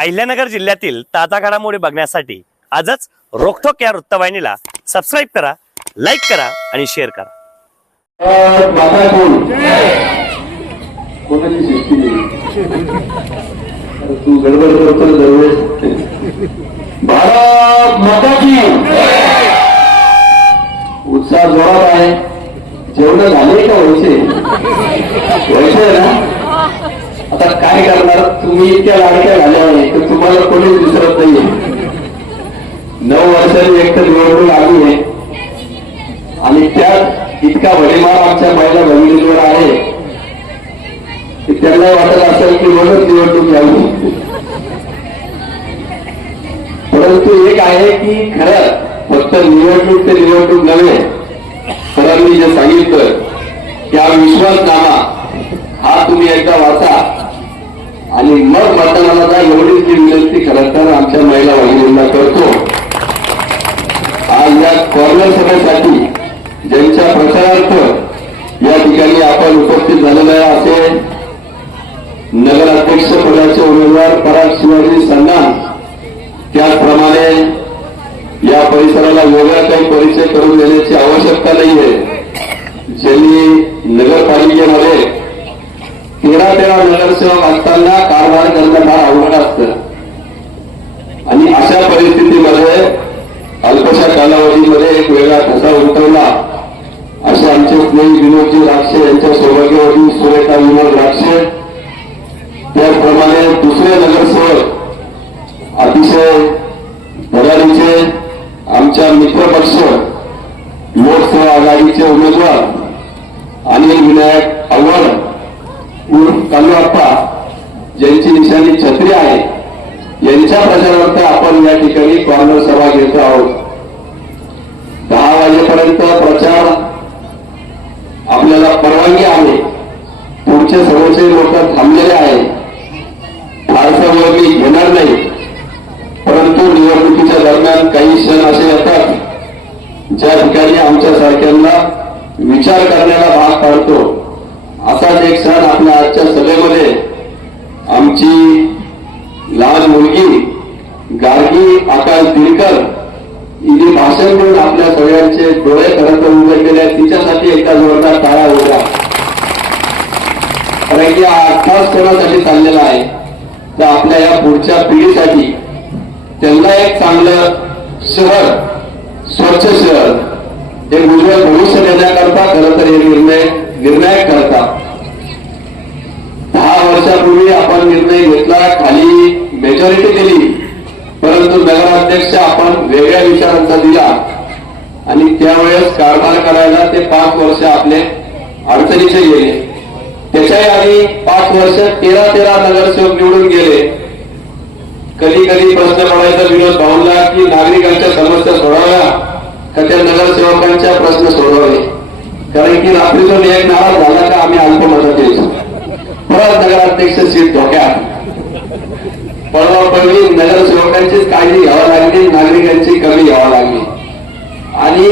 अहिल्यानगर जिल्ह्यातील ताजा घडामोडी बघण्यासाठी आजच रोखोक या वृत्तवाहिनीला सबस्क्राईब करा लाईक करा आणि शेअर करा. भारत माता उत्साह जोरात आहे. जेवढं झाले का वैसे वैसे ना? आता काय करणार? तुम्ही इतक्या लाडक्या झाल्या तर तुम्हाला कोणीच विसरत नाहीये. नऊ वर्षांनी एक तर निवडणूक आली आहे. आणि त्यात इतका भडीमार आमच्या महिला भगिनींवर आहे की त्यांना वाटत असेल की म्हणून निवडणूक घ्यावी परंतु एक आहे की खरं फक्त निवडणूक ते निवडणूक नव्हे मी जे सांगितलं त्या विश्वासनामा हा तुम्ही एकदा वाचा. आणि मग मतदानाला एवढीच विनंती खरं तर आमच्या महिला भगिनींना करतो. आज या कॉर्नर सभेसाठी ज्यांच्या प्रचारार्थ या ठिकाणी आपण उपस्थित झालेलं आहे असे नगराध्यक्ष पदाचे उमेदवार पराग शिवाजी सन्मान त्याचप्रमाणे या परिसराला वेगळा काही परिचय करून देण्याची आवश्यकता नाहीये. ज्यांनी नगरपालिकेमध्ये तेरा तेरा नगरसेवक असताना कारभार करणं फार अवघड असत. आणि अशा परिस्थितीमध्ये अल्पशा कालावधीमध्ये एक वेगळा ठसा उमटवला. असे आमचे स्नेही विनोदजी राक्षे यांच्या सौभाग्यवती सुरेखा विनोद राक्षे. त्याचप्रमाणे दुसरे नगरसेवक अतिशय भरारीचे आमच्या मित्रपक्ष लोकसेवा आघाडीचे उमेदवार अनिल विनायक ज्यांची छत्री आहे. यांच्या प्रचारार्थ आपण या ठिकाणी कॉर्नर सभा घेतो आहोत. दहा वाजेपर्यंत प्रचार आपल्याला परवानगी आहे. पुढचे सर्वचे लोक थांबलेले आहे फारसा वेळ मी घेणार नाही. परंतु निवडणुकीच्या दरम्यान काही क्षण असे येतात ज्या ठिकाणी आमच्या सारख्यांना विचार करण्याला भाग पाडतो. असाच एक क्षण आपल्या आजच्या सभेमध्ये आमची लहान मुलगी गार्गी आकाश दिनकर हिने भाषण करून आपल्या सगळ्यांचे डोळे खरं उभे केले. तिच्यासाठी एकदा जोरदार टाळा होत्या कारण की हा अठ्ठास कोणासाठी चाललेला आहे? तर आपल्या या पुढच्या पिढीसाठी त्यांना एक चांगलं शहर स्वच्छ शहर एक उज्ज्वल भविष्य देण्याकरता खरं तर हे निर्णय निर्णायक करतात वर्षापूर्वी आपण निर्णय घेतला खाली मेजॉरिटी दिली परंतु नगराध्यक्ष आपण वेगळ्या विचारांचा दिला. आणि त्यावेळेस कारभार करायला ते पाच वर्ष आपले अडचणीचे गेले. त्याच्याही आधी पाच वर्ष तेरा तेरा नगरसेवक निवडून गेले. कधी कधी प्रश्न पडायचा विरोध भावला की नागरिकांच्या समस्या सोडाव्या का त्या नगरसेवकांच्या प्रश्न सोडवले कारण की रात्रीतून एक नाराज झाला का आम्ही अल्पमतात यायचो परत नगराध्यक्ष सीट धोक्यात. पळवापळवी नगरसेवकांचीच काळजी घ्यावी लागली नागरिकांची कमी घ्यावी लागली. आणि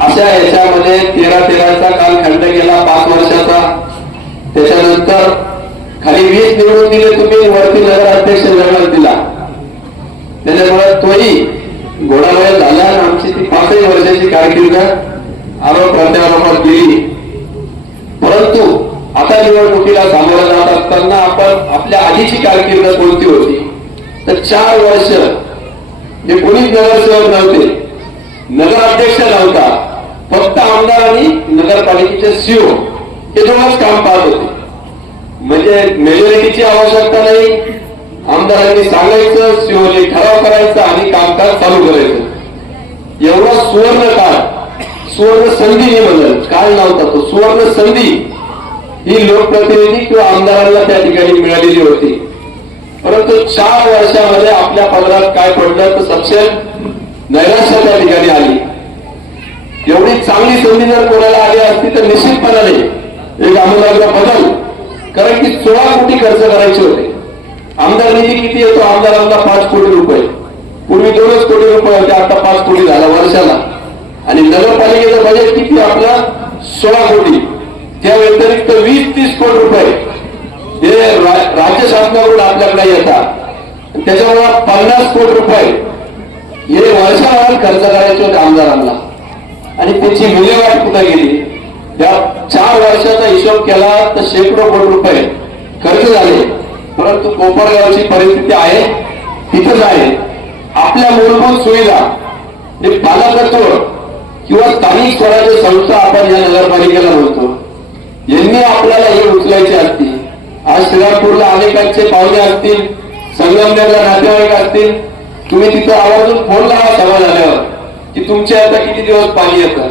अशा याच्यामध्ये तेरा तेराचा कालखंड गेला पाच वर्षाचा. त्याच्यानंतर खाली वीस निवडून दिले तुम्ही वरती नगराध्यक्ष जवळ दिला. त्याच्यामुळे तोही घोडावळ झाला आमची ती पाचही वर्षाची कारकिर्द आरोप प्रत्यारोपात दिली परंतु आता निवडणुकीला सामोरं जात असताना आपण आपल्या आधीची कारकीर्द कोणती होती? तर चार वर्ष जे कोणीच नगरसेवक नव्हते. नगराध्यक्ष नव्हता. फक्त आमदार आणि नगरपालिकेचे सीओ. हे दोनच काम पाहत होते. म्हणजे मेजॉरिटीची आवश्यकता नाही. आमदारांनी सांगायचं सीओने ठराव करायचा आणि कामकाज चालू करायचं. एवढा सुवर्ण काळ सुवर्ण संधी हे म्हणत काळ नव्हता तो सुवर्ण संधी. ही लोकप्रतिनिधी किंवा आमदारांना त्या ठिकाणी मिळालेली होती. परंतु चार वर्षामध्ये आपल्या पदरात काय पडलं तर सक्षम नैराश्य त्या ठिकाणी आली. एवढी चांगली संधी जर कोणाला आली असती तर निश्चितपणाने एक आमदाराला बदल कारण की सोळा कोटी खर्च करायचे होते. आमदार निधी किती येतो? आमदारांना पाच कोटी रुपये. पूर्वी दोनच कोटी रुपये होते आता पाच कोटी झाला वर्षाला. आणि नगरपालिकेचं बजेट किती? आपलं सोळा कोटी. त्या व्यतिरिक्त वीस तीस कोटी रुपये हे राज्य शासनाकडून आपल्याकडे येतात. त्याच्यामुळे पन्नास कोटी रुपये हे वर्षावर खर्च करायचे होते आमदारांना. आणि त्याची विल्हेवाट कुठे गेली? या चार वर्षाचा हिशोब केला तर शेकडो कोटी रुपये खर्च झाले. परंतु कोपरगावची परिस्थिती आहे तिथंच आहे. आपल्या मूलभूत सुविधा म्हणजे हे पालकत्व किंवा स्थानिक स्वराज्य संस्था आपण या नगरपालिकेला बोलतो. यांनी आपल्याला हे उचलायचे असतील. आज श्रीरामपूरला अनेकांचे पाहुणे असतील संगमनेरला नातेवाईक असतील. तुम्ही तिथं आवाजून फोन लावा सभा झाल्यावर की तुमच्या आता किती दिवस पाणी येतं.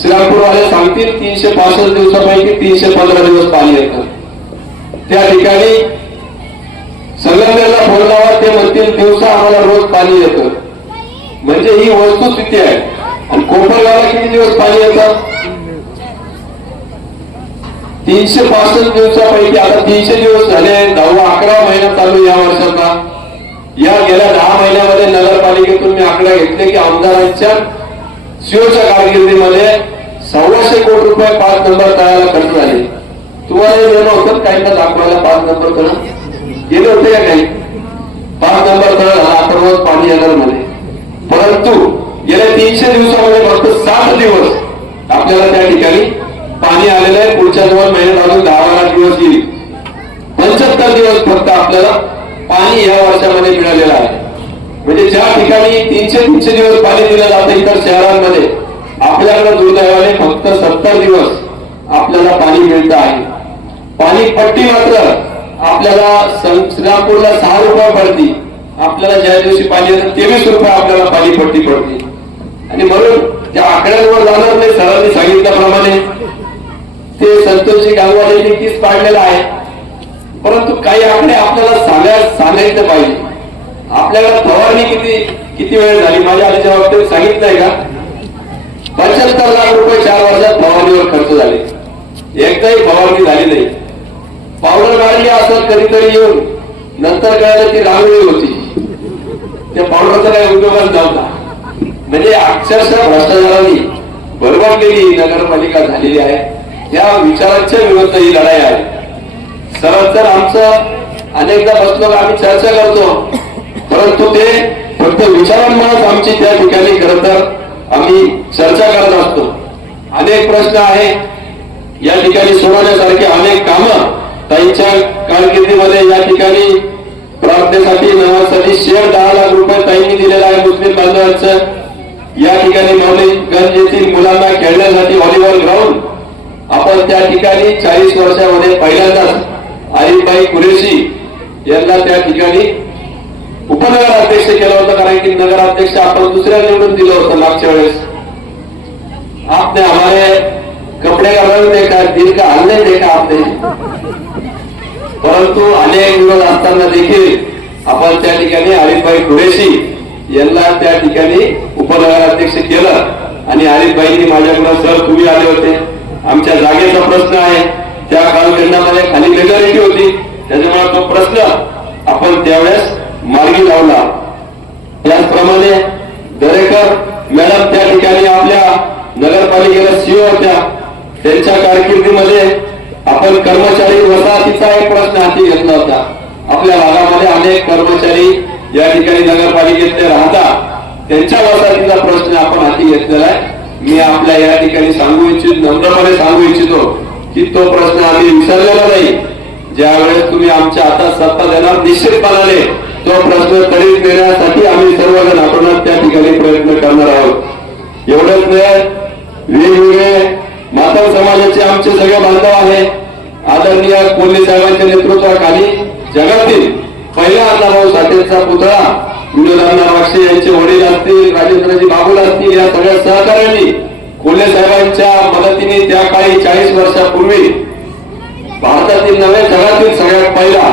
श्रीरामपूरवाले सांगतील तीनशे पासष्ट दिवसापैकी तीनशे पंधरा दिवस पाणी येतं. त्या ठिकाणी संगमनेरला फोन लावा ते म्हणतील दिवसा आम्हाला रोज पाणी येतं. म्हणजे ही वस्तुस्थिती आहे. आणि कोपरगावला किती दिवस पाणी येतं? तीनशे पासष्ट दिवसापैकी आता तीनशे दिवस झाले दहावा अकरा महिना चालू या वर्षाचा. या गेल्या दहा महिन्यामध्ये नगरपालिकेतून मी आकडा घेतले की आमदारांच्या सीओच्या कारकिर्दीमध्ये सव्वाशे कोटी रुपये पाच नंबर तळाला खर्च झाले. तुम्हाला हे नेलं होतं काहींना दाखवायला पाच नंबर तळ? गेले होते का काही? पाच नंबर तळ झाला आता पाणी येणार मध्ये परंतु गेल्या तीनशे दिवसामध्ये फक्त सात दिवस आपल्याला त्या ठिकाणी पाणी आलेलं आहे. पुढच्या दोन महिन्यात अजून दहा बारा दिवस येईल. पंच्याहत्तर दिवस फक्त आपल्याला पाणी या वर्षामध्ये मिळालेलं आहे. म्हणजे ज्या ठिकाणी तीनशे तीनशे दिवस पाणी दिलं जातं इतर शहरांमध्ये आपल्याकडे दुर्दैवाने फक्त सत्तर दिवस आपल्याला पाणी मिळतं आहे. पाणी पट्टी मात्र आपल्याला श्रीरामपूरला सहा रुपये पडती. आपल्याला ज्या दिवशी पाणी येतं तेवीस रुपये आपल्याला पाणी पट्टी पडते. आणि म्हणून त्या आकड्यांवर जाणार नाही सरांनी सांगितल्याप्रमाणे ते संतोषजी गांगवाले तीच पाडलेलं आहे परंतु काही आकडे आपल्याला सांगाय सांगायचं पाहिजे. आपल्याला फवारणी किती किती वेळ झाली? माझ्या आधीच्या बाबतीत सांगितलंय का? पंच्याहत्तर लाख रुपये चार वर्षात फवारणीवर खर्च झाले. एकदाही फवारणी झाली नाही. पावडर मारली असं कधीतरी येऊन नंतर कळलं ती रांगोळी होती. त्या पावडरचा काही उपयोगच नव्हता. म्हणजे अक्षरशः भ्रष्टाचारांनी बरोबर केली नगरपालिका झालेली आहे. या विचारांच्या विरुद्ध ही लढाई आहे. सरळ तर आमचं अनेकदा बसलो आम्ही चर्चा करतो. परंतु ते फक्त विचारांमुळेच आमची त्या ठिकाणी खरं तर आम्ही चर्चा करत असतो. अनेक प्रश्न आहे. या ठिकाणी सोडवण्यासारखी अनेक कामं ताईंच्या कारकिर्दीमध्ये या ठिकाणी प्रार्थनेसाठी नवासाठी शेअर दहा लाख रुपये ताईंनी दिलेला आहे मुस्लिम बांधवांचं. या ठिकाणी मौलिकगंज येथील मुलांना खेळण्यासाठी व्हॉलीबॉल ग्राउंड आपण त्या ठिकाणी चाळीस वर्षामध्ये पहिल्यांदाच आरिफबाई कुरेशी यांना त्या ठिकाणी उपनगराध्यक्ष केलं होतं कारण की नगराध्यक्ष आपण दुसऱ्या निवडून दिलं होतं मागच्या वेळेस. आपने हमारे कपडे का रंग देखा दिल का हल्ले देखा आपने. परंतु अनेक विरोध असताना देखील आपण त्या ठिकाणी आरिफबाई कुरेशी यांना त्या ठिकाणी उपनगराध्यक्ष केलं आणि आरिफबाईंनी माझ्याकडे सर तुम्ही आले होते. आमच्या जागेचा प्रश्न आहे. त्या कालखंडामध्ये खाली मेजॉरिटी होती. त्याच्यामुळे तो प्रश्न आपण त्यावेळेस मार्गी लावला. त्याचप्रमाणे दरेकर मॅडम त्या ठिकाणी आपल्या नगरपालिकेला सीओ होत्या. त्यांच्या कारकिर्दीमध्ये आपण कर्मचारी वसाहतीचा एक प्रश्न हाती घेतला होता. आपल्या भागामध्ये अनेक कर्मचारी या ठिकाणी नगरपालिकेतले राहतात. त्यांच्या वसाहतीचा प्रश्न आपण हाती घेतलेला आहे. मी आपल्या या ठिकाणी सांगू इच्छित नम्रपणे सांगू इच्छितो की तो प्रश्न आम्ही विसरलेला नाही. ज्या वेळेस तुम्ही आमच्या हातात सत्ता देणार निश्चितपणाने तो प्रश्न तडीत देण्यासाठी आम्ही सर्वजण आपण त्या ठिकाणी प्रयत्न करणार आहोत. एवढंच नाही वेगवेगळे मातंग समाजाचे आमचे सगळे बांधव आहे. आदरणीय कोल्हे साहेबांच्या नेतृत्वाखाली जगातील पहिला अण्णाभाऊ साठेचा पुतळा विनोद अण्णा वाक्षे यांचे वडील असतील राजेंद्रजी बाबूल असतील या सगळ्या सहकार्यांनी कोल्हे साहेबांच्या मदतीने त्या काळी चाळीस वर्षापूर्वी भारतातील नव्हे जगातील सगळ्यात पहिला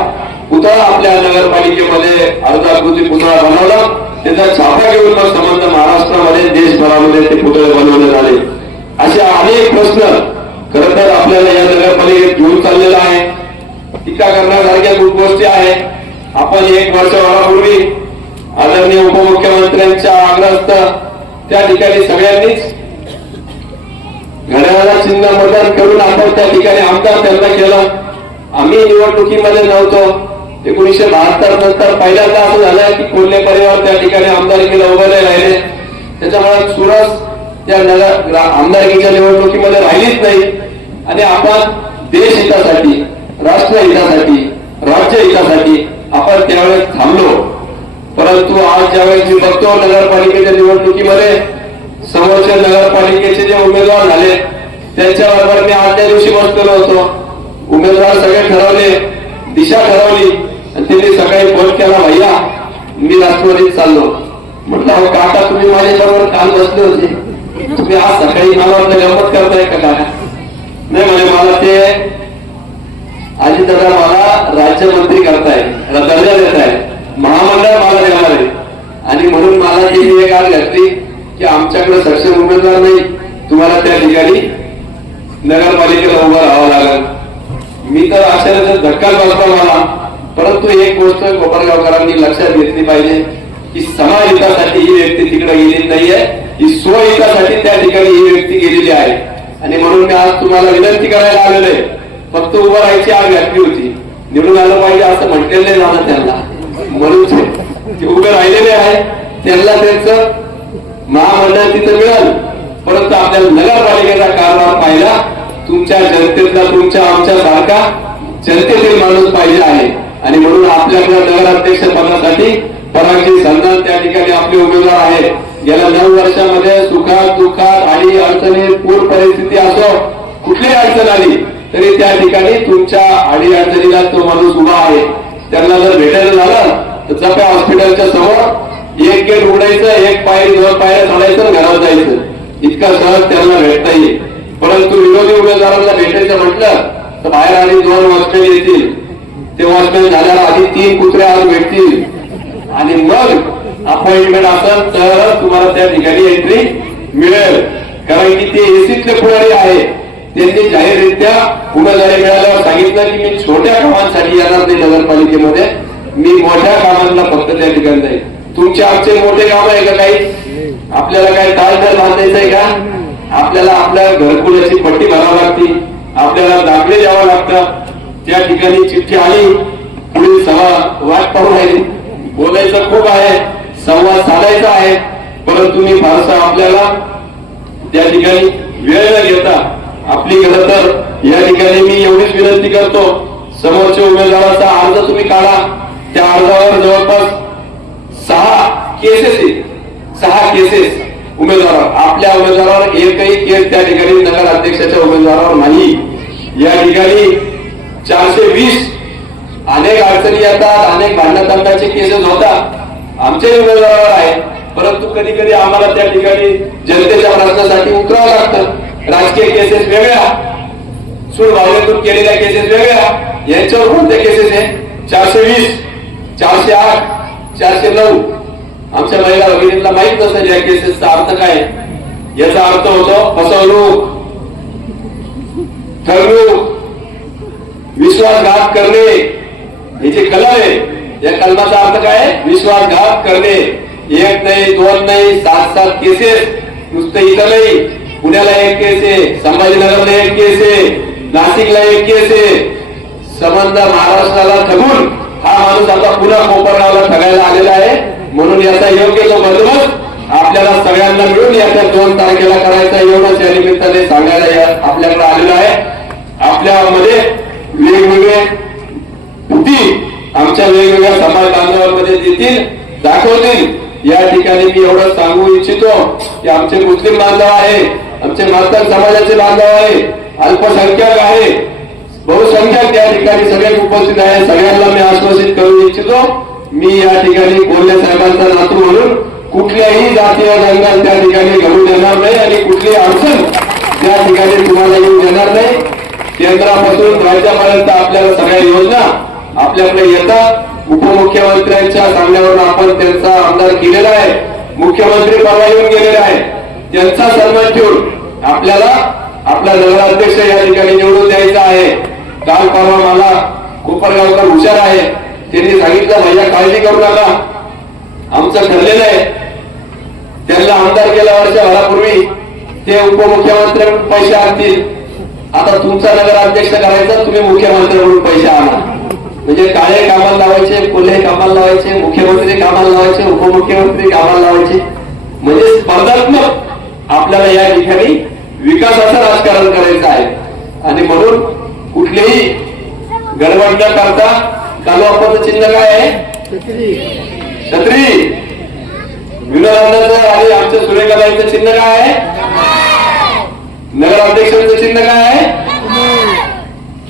पुतळा आपल्या नगरपालिकेमध्ये अर्धाकृती पुतळा बनवला. त्याचा छापा घेऊन मग संबंध महाराष्ट्रामध्ये देशभरामध्ये ते पुतळे बनवण्यात आले असे अनेक प्रश्न खर तर आपल्याला या नगरपालिकेत घेऊन चाललेला आहे. टीका करण्यासारख्या खूप गोष्टी आहेत आपण एक वर्षभरापूर्वी आदरणीय उपमुख्यमंत्र्यांच्या आग्रस्त त्या ठिकाणी सगळ्यांनीच घड्याळाला चिन्ह मतदान करून आपण त्या ठिकाणी आमदार त्यांना केलं. आम्ही निवडणुकीमध्ये नव्हतो. एकोणीशे बहात्तर नंतर पहिल्यांदा असं झालं की कोल्हे परिवार त्या ठिकाणी आमदारकीला उभे राहिले. त्याच्यामुळे सुरस त्या नगर आमदारकीच्या निवडणुकीमध्ये राहिलीच नाही. आणि आपण देश हितासाठी राष्ट्र हितासाठी राज्य हितासाठी आपण त्यावेळेस थांबलो. परंतु आज ज्यावेळेस मी बघतो नगरपालिकेच्या निवडणुकीमध्ये समोरच्या नगरपालिकेचे जे उमेदवार झाले त्यांच्याबरोबर मी आजच्या दिवशी बसलेलो होतो. उमेदवार सगळे ठरवले दिशा ठरवली आणि त्यांनी सकाळी फोन केला भैया मी राष्ट्रवादीत चाललो. म्हटलं अहो काका तुम्ही माझ्याबरोबर काल बसले होते. तुम्ही आज सकाळी मला गंमत करताय का काका नाही म्हणजे मला ते आजी दादा मला राज्यमंत्री करताय दर्जा देत आहे महामंडळ मला देणार आहे. आणि म्हणून मला ही एक आज घातली की आमच्याकडे सक्षम उमेदवार नाही तुम्हाला त्या ठिकाणी नगरपालिकेला उभं राहावं लागेल. मी तर आश्चर्याचा धक्का बसला मला. परंतु एक गोष्ट गोपाळगावकरांनी लक्षात घेतली पाहिजे की समाजहितासाठी ही व्यक्ती तिकडे गेलेली नाहीये. ही स्वहितासाठी त्या ठिकाणी ही व्यक्ती गेलेली आहे. आणि म्हणून मी आज तुम्हाला विनंती करायला आलेलो आहे. फक्त उभं राहायची आग घातली होती. निवडून आलं पाहिजे असं म्हटलेलं नाही झालं त्यांना. म्हणून ते- उभे राहिलेले आहे. त्यांना त्यांचं महामंडळ तिथं मिळालं. परंतु आपल्याला नगरपालिकेचा कारभार पाहिला. तुमच्या जनतेतला तुमच्या आमच्या सारखा जनतेतील माणूस पाहिजे आहे. आणि म्हणून आपल्याकडे नगराध्यक्ष पदासाठी परागजी संधान त्या ठिकाणी आपले उमेदवार आहेत. गेल्या नऊ वर्षामध्ये सुखात दुःखात आणि अडचणीत पूर परिस्थिती असो कुठलीही अडचण आली तरी त्या ठिकाणी तुमच्या अडी अडचणीला तो माणूस उभा आहे. त्यांना जर भेटायला झालं तर हॉस्पिटलच्या समोर एक गेट उघडायचं एक पायरी दोन पायऱ्या चढायचं घरावर जायचं. इतका सहज त्यांना भेटता येईल. परंतु विरोधी उमेदवारांना भेटायचं म्हटलं तर बाहेर आधी दोन वॉचमॅन येतील. ते वॉचमॅन झाल्यावर आधी तीन कुत्रे आज भेटतील. आणि मग अपॉइंटमेंट असेल तरच तुम्हाला त्या ठिकाणी एंट्री मिळेल. कारण की ते एसीतले पुढारी आहे. त्यांनी जाहीररित्या उमेदवारी मिळाल्यावर सांगितलं की मी छोट्या कामांसाठी येणार नाही नगरपालिकेमध्ये. मी मोठ्या कामांना फक्त त्या ठिकाणी जाईल तुमचे आमचे मोठे काम आहे का काही? आपल्याला काय ताळमेळ बांधायचं आहे का? आपल्याला आपल्या घरकुलाची पट्टी भरावी लागते. आपल्याला दाखले द्यावं लागतं. त्या ठिकाणी चिठ्ठी आली. पुढील सभा वाट पाहू राहिली. बोलायचं खूप आहे. संवाद साधायचा आहे. परंतु मी फारसा आपल्याला त्या ठिकाणी वेळ न घेता आपली खरं तर या ठिकाणी मी एवढीच विनंती करतो. समोरच्या उमेदवाराचा अर्ज तुम्ही काढा. त्या अर्जावर जवळपास सहा केसेस सहा केसेस उमेदवारावर. आपल्या उमेदवारावर एकही केस त्या ठिकाणी नगर अध्यक्षाच्या उमेदवारावर नाही. या ठिकाणी चारशे वीस अनेक अडचणी येतात अनेक भांडणतांडाचे केसेस होतात. आमच्या उमेदवारावर आहे. परंतु कधी कधी आम्हाला त्या ठिकाणी जनतेच्या प्रश्नासाठी उतरावं लागतं. राजकीय केसेस वेगळ्या. सूड भावनेतून केलेल्या केसेस वेगळ्या. यांच्यावर कोणत्या केसेस आहे चारशे वीस चारशे आठ चारशे नऊ. आमच्या महिला भगिनींना माहीत नसेल या केसेसचा अर्थ काय. याचा अर्थ होतो फसवणूक ठरवूक विश्वासघात करणे. हे जे कलम आहे या कलमाचा अर्थ काय आहे? विश्वासघात करणे. एक नाही दोन नाही सात सात केसेस. नुसतं इथं नाही. पुण्याला एक केस आहे संभाजीनगरला एक केस आहे नाशिकला एक केस आहे. संबंध महाराष्ट्राला ठगून हा माणूस आता पुन्हा कोपरगावला ठगायला आलेला आहे. म्हणून याचा योग्य तो बंदोबस्त आपल्याला सगळ्यांना मिळून याच्या दोन तारखेला करायचा एवढंच या निमित्ताने सांगायला आपल्याकडे आलेलं आहे. आपल्यामध्ये वेगवेगळे कृती आमच्या वेगवेगळ्या समाज बांधवांमध्ये देतील दाखवतील. या ठिकाणी मी एवढं सांगू इच्छितो की आमचे मुस्लिम बांधव आहे आमचे मातक समाजाचे बांधव आहे अल्पसंख्याक आहे. बहुसंख्याक या ठिकाणी सगळे उपस्थित आहे. सगळ्यांना मी आश्वासित करू इच्छितो मी या ठिकाणी कोल्हे साहेबांचा नातू म्हणून कुठल्याही जातीय दंगल त्या ठिकाणी घडू देणार नाही आणि कुठली अडचण त्या ठिकाणी तुम्हाला येऊ देणार नाही. केंद्रापासून राज्यापर्यंत आपल्याला सगळ्या योजना आपल्याकडे येतात. उपमुख्यमंत्र्यांच्या सांगण्यावरून आपण त्यांचा आमदार केलेला आहे. मुख्यमंत्री परवा येऊन गेलेले आहे त्यांचा सन्मान ठेवून आपल्याला आपला नगराध्यक्ष या ठिकाणी निवडून द्यायचा आहे. काल परवा मला. कोपरगावकर हुशार आहे. त्यांनी सांगितलं भैया काळजी करू नका. आमचं ठरलेलं आहे. त्यांना आमदार गेल्या वर्षभरापूर्वी ते उपमुख्यमंत्र्यांकडून पैसे आणतील. आता तुमचा नगराध्यक्ष करायचा तुम्ही मुख्यमंत्र्यांकडून पैसे आणा. म्हणजे काळे कामाला लावायचे कोल्हे कामाला लावायचे मुख्यमंत्री कामाला लावायचे उपमुख्यमंत्री कामाला लावायचे. म्हणजे स्पर्धात्मक आपल्याला या ठिकाणी विकासाचं राजकारण करायचं आहे. आणि म्हणून कुठलीही गडबड न करता कालवापाचं चिन्ह काय आहे? छत्री. विनोदांचं आणि आमच्या सूर्यकलांचं चिन्ह काय आहे? नगराध्यक्षांचं चिन्ह काय आहे?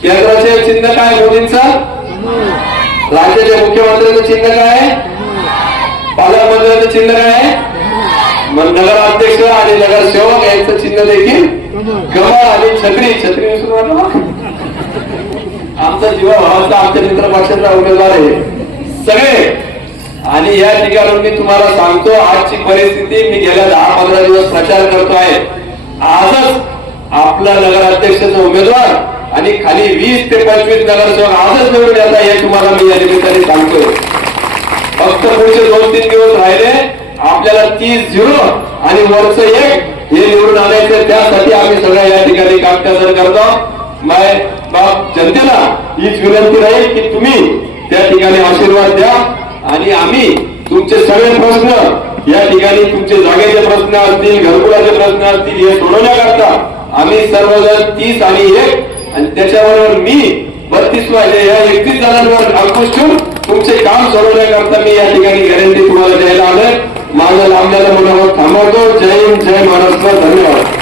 केंद्राचे चिन्ह काय मोदींचं? राज्याच्या मुख्यमंत्र्यांचं चिन्ह काय आहे? पालकमंत्र्यांचं चिन्ह काय नगराध्यक्ष आणि नगरसेवक यांचं चिन्ह देखील कमळ आणि छत्री. छत्री? आमचा जीवा भावाचा आमच्या मित्र पक्षाचा उमेदवार आहे. सगळे. आणि या ठिकाणी मी तुम्हाला सांगतो आजची परिस्थिती मी गेल्या दहा पंधरा दिवस प्रचार करतो आहे. आजच आपला नगराध्यक्षाचा उमेदवार आणि खाली वीस ते पंचवीस नगरसेवक आजच निवडून येतात हे तुम्हाला मी या निमित्ताने सांगतोय. फक्त पुढचे दोन तीन दिवस राहिले आपल्याला तीस झिरो आणि वरचं एक हे निवडून आणायचं त्यासाठी आम्ही सगळ्या या ठिकाणी कामकाज करतो. माय बाप जनतेला हीच विनंती राहील की तुम्ही त्या ठिकाणी आशीर्वाद द्या. आणि आम्ही तुमचे सगळे प्रश्न या ठिकाणी तुमचे जागेचे प्रश्न असतील घरकुलाचे प्रश्न असतील हे सोडवण्याकरता आम्ही सर्वजण तीस आणि एक आणि त्याच्याबरोबर मी बत्तीस वाजे या एकतीस जणांवर अंकुश ठेवून तुमचे काम सोडवण्याकरता मी या ठिकाणी गॅरंटी तुम्हाला द्यायला आलोय. माझं लांबल्याला मनोभाव थांबवतो. जय हिंद जय महाराष्ट्र. धन्यवाद.